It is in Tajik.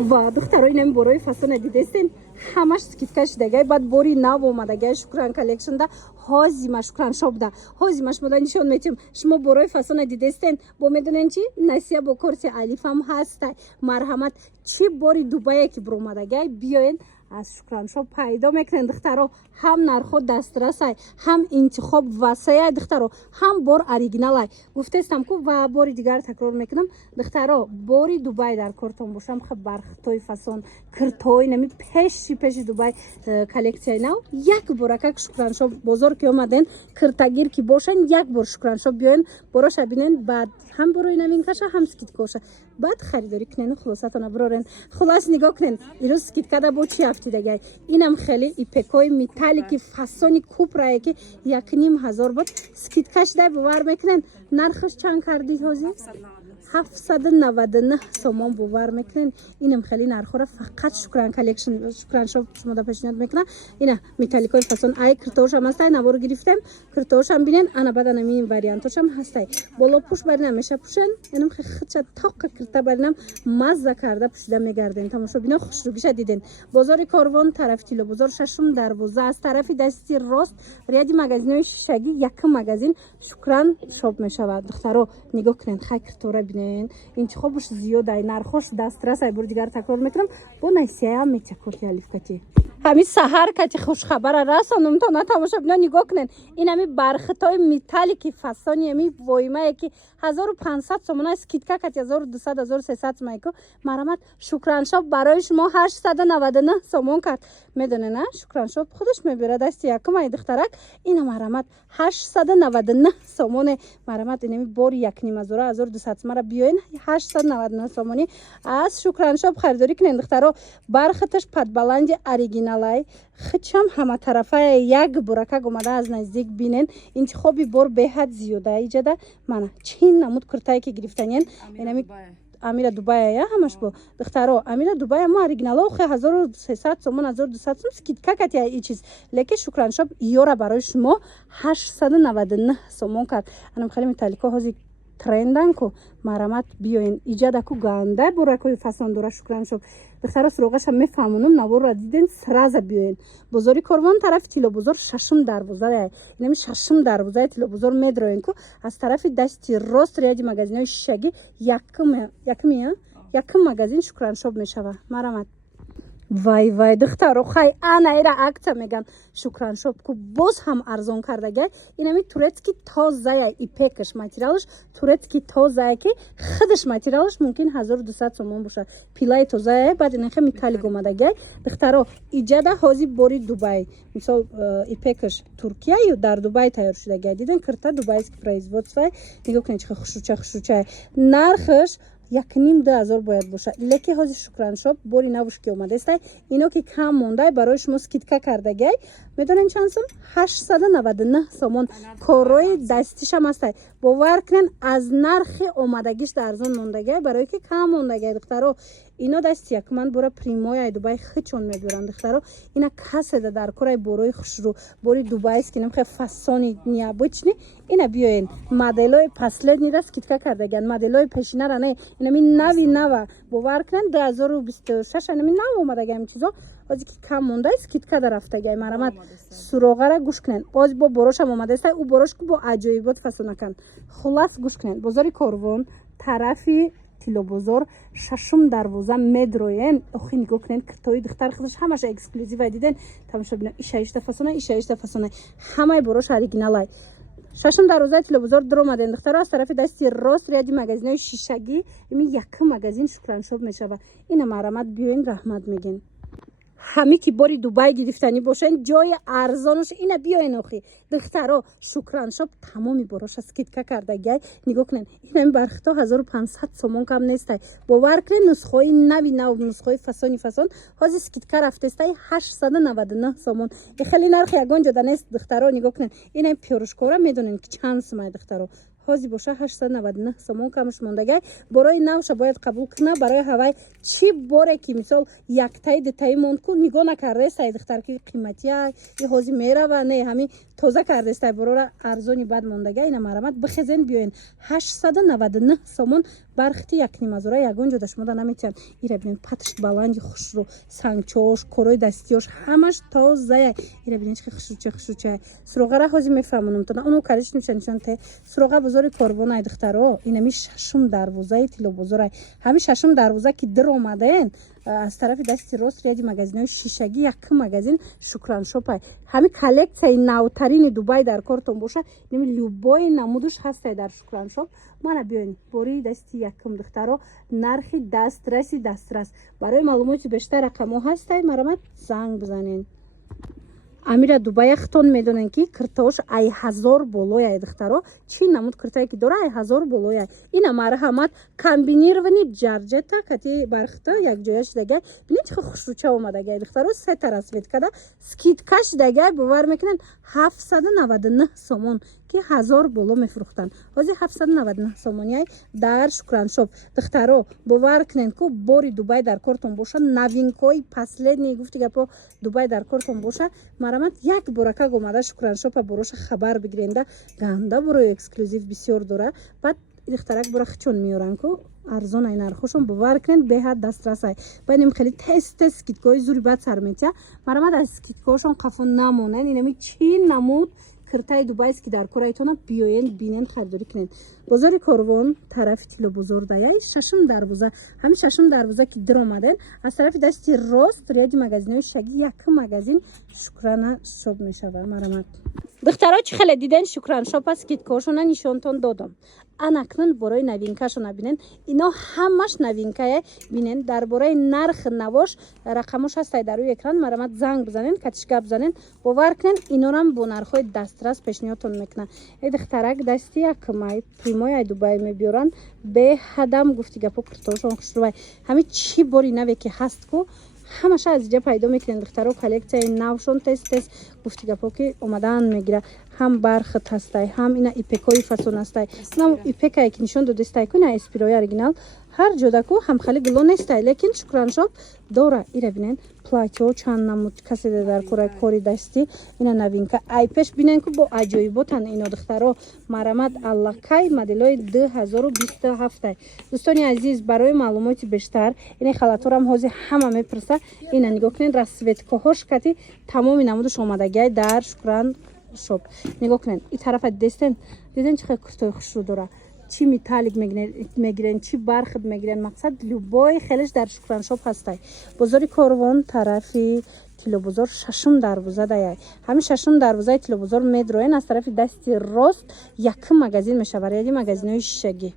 ва духтаро инами борои фасона дидестен ҳамаш скидка шудагай баъд бори нав омадагай шукран коллекшнда ҳозима шукран шопда ҳозимаш мода нишон метиҳем шумо борои фасона дидестен бо медонен чи насия бо корти алифам ҳастай марҳамат чӣ бори дубае ки буромадагай биёен аз шукраншоп пайдо мекунен духтаро ҳам нархҳо дастрасай ҳам интихоб васеяй духтаро ҳам бор оригиналай гуфтестам ку ва бори дигар такрор мекунам духтаро бори дубай дар кортон бошам хаб бархтои фасон киртои нами пеши дубай коллексияи нав як боракак шукраншоп бозор ки омаден киртагир ки бошен як бор шукраншоп биёен бороша бинен баъд ҳам борои новинкаша ҳам скидкоша баъд харидорӣ кунен хулосатона бирорен хулас нигоҳ кунен ирӯз скидкада бо чи ҳафтидагай инам хеле ипекои металлики фасони купрае ки 1500 бод скидкаш дай бовар мекунен нархаш чанд кардид ҳозир 799 сомон бовар мекунен инам хеле нархора фақат шукран коллекшн шукран шоп шумода пешниҳод мекунам ина металликои фасон ай киртоошам ҳастай наворо гирифтем киртоошам бинен ана баъд анамин вариантошам ҳастай боло пуш баринам меша пушен инам хича тоққа кирта баринам мазза карда пушида мегарден тамошо бино хушругиша диден бозори корвон тарафи тило бозор шашум дарвоза аз тарафи дасти рост ряди магазинои шишагӣ якм магазин шукран шоп мешавад духтаро нигоҳ кунен хай киртора бинен интихобш зиёдай нархош дастрасай бори дигар такрор мекунам бо найсияам метякоти алифкати ҳами саҳар кати хушхабара расонумтона тамоша бино нигоҳ кунен инами бархитои металлики фасони ами воимае ки 1500 сомона скидка кати 1200 1300 сомайко марҳамат шукраншоп барои шумо 899 сомон кард медонена шукраншоп худаш мебира дасти якмай духтарак ина марҳамат 899 сомоне марҳамат инами бори 1200 сомара биёен 899 сомони аз шукраншоп харидорӣ кунен духтаро бархиташ падбаланди оригиналай хичам ҳаматарафае як буракак омада аз наздик бинен интихоби бор беҳад зиёда иҷада мана чин намуд куртае ки гирифтанен инами амира дубая я ҳамаш бо духтаро амира дубая мо оригинало хе 1300 сомон 1200 сом скидка катя и чиз леки шукраншоп иёра барои шумо 899 сомон кард анам хеле металлико ҳозир трендан ку марҳамат биёен иҷада ку ганда буракои фасон дора шукраншоп духтаро суроғашам мефаҳмонам наворра диден сраза биёен бозори корвон тарафи тило бозор шашум дарвоза инами шашум дарвозаи тило бозор медроен ку аз тарафи дасти рост ряди магазинои шишагӣ якм магазин шукраншоп мешава марҳамат вай духтаро хай анаира акция меган шукраншоп ку боз ҳам арзон кардагай инами турецки тозая ипекаш материалш турецки тозая ки худаш материалш мумкин 1200 сомон боша пилаи тозая баъд инахе металлик омадагай духтаро иҷада ҳози бори дубай мисол ипекаш туркия ё дар дубай тайёр шудагай диден кирта дубайски производство нигоҳ кунед чихе хушруча нархаш 1500 бояд боша леки ҳозир шукраншоп бори навуш ки омадастай ино ки кам мондай барои шумо скидка кардагай медонен чанд сом 899 сомон корои дастишам ҳастай бовар кунен аз нархи омадагиш арзон мондагай барое ки кам мондагай духтаро ино дасти якман бора примояи дубай хичон мебиранд духтаро ина каседа дар кораи борои хушру бори дубайски намхе фасони необычни ина биёен моделои последнида скидка кардаган моделои пешинара не инами нави нава бовар кунен 2026 инами нав омадагай чизо ҳозир ки кам мондай скидка дарафтагай марҳамат суроғара гӯш кунен боз бо борошам омадастай ӯ борош ку бо аҷоибот фасонакан хулас гӯш кунен бозори корвон тарафи тилобозор шашум дарвоза медроен охи нигоҳ кунен киртои духтар худаш ҳамаша эксклюзива диден тамошо бинем ишаишта фасона ҳамаи борош оригиналай шашум дарвозаи тилобозор дуромаден духтаро аз тарафи дасти рост ряди магазинои шишагӣ ими якм магазин шукраншоп мешава ина марҳамат биёен раҳмат мегин ҳами ки бори дубай гирифтанӣ бошен ҷои арзонаш ина биёен охи духтаро шукраншоп тамоми бороша скидка кардагай нигоҳ кунен инами бархито 1500 сомон кам нестай бовар кунен нусхои нави нав нусхои фасони фасон ҳозир скидка рафтестай 899 сомон хеле нархи ягон ҷода нест духтаро нигоҳ кунен инами пиёрушкора медонен ки чанд сомай духтаро ҳозир боша 899 сомон камш мондагай борои навша бояд қабул кунам барои ҳавай чӣ боре ки мисол яктаи детаи монку нигоҳ накардестай духтар ки қиматия и ҳозир мерава не ҳами тоза кардестай борора арзони бад мондагай ина марҳамат бихезен биёен 899 сомон бархти якнимазора ягон ҷода шумода наметиҳанд. Ира бинед патши баланди хушрӯ, сангчош, корои дастиёш ҳамаш тозая. Ира бинед чӣ хушрӯча. Суроғара ҳозир мефаҳмонамтона. Оно кариш нишанте. Суроға бозори корвонай духтаро. Инами шашум дарвозаи тило бозорай. Ҳами шашум дарвоза ки дир омадаен. Аз тарафи дасти рост ряди магазинҳои шишагӣ як магазин Шукраншопай. Ҳами коллексияи навтарини Дубай дар кортон боша. Ними любой намудуш ҳастай дар Шукраншоп. Мана биёин бори дасти якум духтаро нархи дастрас. Барои маълумоти бештар рақамо ҳастай марамат занг бизанед. Амира Дубай хтон медонен ки киртош ай 1000 болояй духтаро. Чӣ намуд киртае ки дора ай 1000 болояй. Ина марҳамат комбинирований ҷарҷета кати бархта якҷоя шудагай. Бинед чӣ хушрӯча омадагай духтаро. Се тарасвет када скидка шудагай бовар мекунанд 799 сомон ки 1000 боло мефурӯхтанд. Ҳозир 799 сомоняй дар Шукраншоп. Духтаро бовар кунед ку бори Дубай дар кортон боша. Новинкои последний гуфти гапо Дубай дар кортон боша. Марамат як боракак омада Шукраншопа бороша хабар бигиренда. Ганда борои эксклюзив бисёр дора. Баъд духтарак бора хчон меёранд ку арзон ай нархошон бовар кунед беҳад дастрасай. Баъд ин хеле тез скидкои зури баъд сар метия. Марамат аз скидкошон қафо намонанд. Инами чӣ намуд киртаи дубайст ки дар корайтона биёен бинен харидорӣ кунед. Бозори Корвон тарафи тило бозор даяй шашум дарвоза. Ҳами шашум дарвоза ки дир омадаен. Аз тарафи дасти рост ряди магазинҳои шагӣ як магазин Шукраншоп мешавад. Марамат духтаро чӣ хеле диден Шукраншопа скидкошона нишонтон додам. Анакнун борои новинкашона бинен. Ино ҳамаш новинкае бинен. Дар бораи нарх навош рақамош ҳастай дар рӯи экран. Марамат занг бизанен, катишка бизанен, бовар кунен. Инорам бо нархҳои дастрас пешниҳодтон мекунам. Э духтарак дасти якмай примои ай Дубай мебиёранд. Беҳадам гуфти гапо киртошон хушрӯвай. Ҳами чӣ бори наве ки ҳаст ку ҳамаша аз иҷа пайдо мекунед духтаро. коллексияи навшон тез гуфти гапо ки омадаан мегира. ҳам бархат ҳастай, ҳам ина ипекои фасон ҳастай. Нам ипекае ки нишон додистай ку ина эспирои оригинал ҳар ҷода ку ҳамхали гуло нестай, лекин Шукраншоп дора. Ира бинен платьё чанд намуд касе дар кори дасти ина новинка. Ай пеш бинен ку бо аҷоиботан ино духтаро. Марамат аллакай моделои 2027. Дӯстони азиз, барои маълумоти бештар ина халаторам ҳозир ҳама мепурса. Ина нигоҳ кунед расветкоҳош кати тамоми намудуш омадагиай дар Шукраншоп. Нигоҳ кунед. И тарафа диден чӣ хел куртои хушрӯ дора. Чӣ металлик мегирен, чӣ бархат мегирен. Мақсад любой хелеш дар Шукраншоп ҳастай. Бозори Корвон тарафи тилобозор шашум дарвоза даяй. Ҳами шашум дарвозаи тилобозор медроен. Аз тарафи дасти рост як магазин мешавад. Яъни магазинҳои шишагӣ.